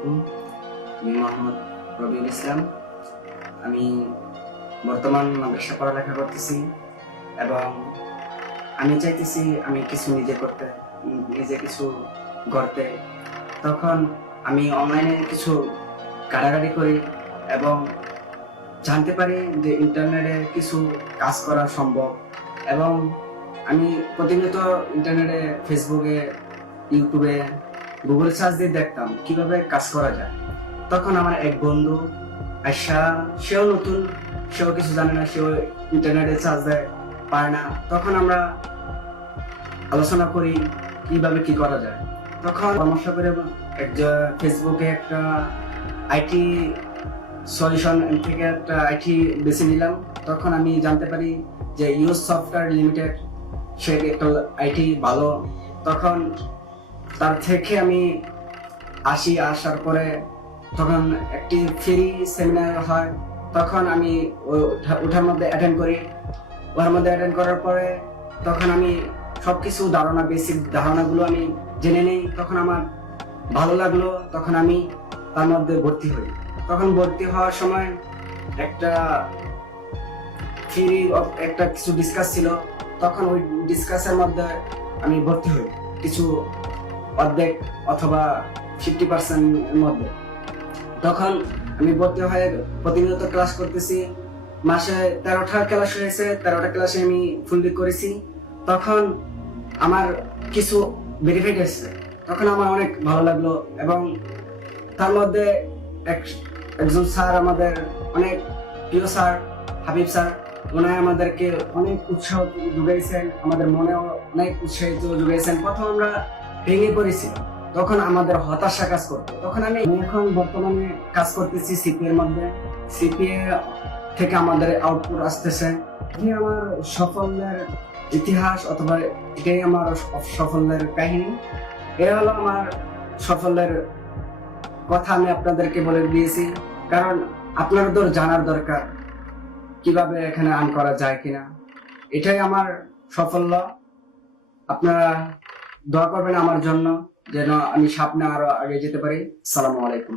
আলাইকুম। আমি মোহাম্মদ রবিউল ইসলাম। আমি বর্তমান মাদ্রাসা পড়ালেখা করতেছি এবং আমি চাইতেছি আমি কিছু নিজে কিছু গড়তে। তখন আমি অনলাইনে কিছু ঘাটাঘাটি করি এবং জানতে পারি যে ইন্টারনেটে কিছু কাজ করা সম্ভব। এবং আমি প্রতিনিয়ত ইন্টারনেটে, ফেসবুকে, ইউটিউবে, গুগল সার্চ দিয়ে দেখতাম কিভাবে কাজ করা যায়। তখন আমার এক বন্ধু আয়শা, সেও নতুন, সেও কিছু জানে না, সেও ইন্টারনেটে সার্চ দেয়, পারে না। তখন আমরা আলোচনা করি কিভাবে কি করা যায়। তখন পরামর্শ করে ফেসবুকে একটা আইটি সলিউশন থেকে একটা আইটি বেছে নিলাম। তখন আমি জানতে পারি যে ইউজ সফটওয়্যার লিমিটেড, সে একটা আইটি ভালো। তখন তার থেকে আমি আসার পরে তখন একটি ফ্রি সেমিনার হয়। তখন আমি ওটার মধ্যে অ্যাটেন্ড করি। ওর মধ্যে অ্যাটেন্ড করার পরে তখন আমি সবকিছু বেসিক ধারণাগুলো আমি জেনে নেই। তখন আমার ভালো লাগলো, তখন আমি তার মধ্যে ভর্তি হই। তখন ভর্তি হওয়ার সময় একটা একটা কিছু ডিসকাস ছিল। তখন ওই ডিসকাসের মধ্যে আমি ভর্তি হই কিছু অর্ধেক অথবা 50% এর মধ্যে। তখন আমি ভর্তি হয়ে প্রতিনিয়ত ক্লাস করতেছি। মাসে 13টা ক্লাস হয়েছে, 13টা ক্লাসে আমি ফুললি করেছি। তখন আমার কিছু বেনিফিট এসেছে, তখন আমার অনেক ভালো লাগলো। এবং তার মধ্যে একজন স্যার, আমাদের অনেক প্রিয় স্যার, হাবিব স্যার, ওনারা আমাদেরকে অনেক উৎসাহ যোগাইছেন, আমাদের মনেও অনেক উৎসাহিত যোগাইছেন। প্রথম আমরা ভেঙে পড়েছি, তখন আমাদের হতাশা কাজ করতো। তখন আমি এখন বর্তমানে কাজ করতেছি সিপিএর মধ্যে। সিপিএ থেকে আমাদের আউটপুট আসতেছে। এটাই আমার সাফল্যের ইতিহাস, অথবা এটাই আমার সাফল্যের কাহিনী। এটা হলো আমার সাফল্যের কথা, আমি আপনাদেরকে বলে দিয়েছি। কারণ আপনাদের জানার দরকার কিভাবে এখানে আর্ন করা যায় কিনা। এটাই আমার সাফল্য। আপনারা দোয়া করবেন আমার জন্য, যেন আমি সামনে আরো আগে যেতে পারি। আসসালামু আলাইকুম।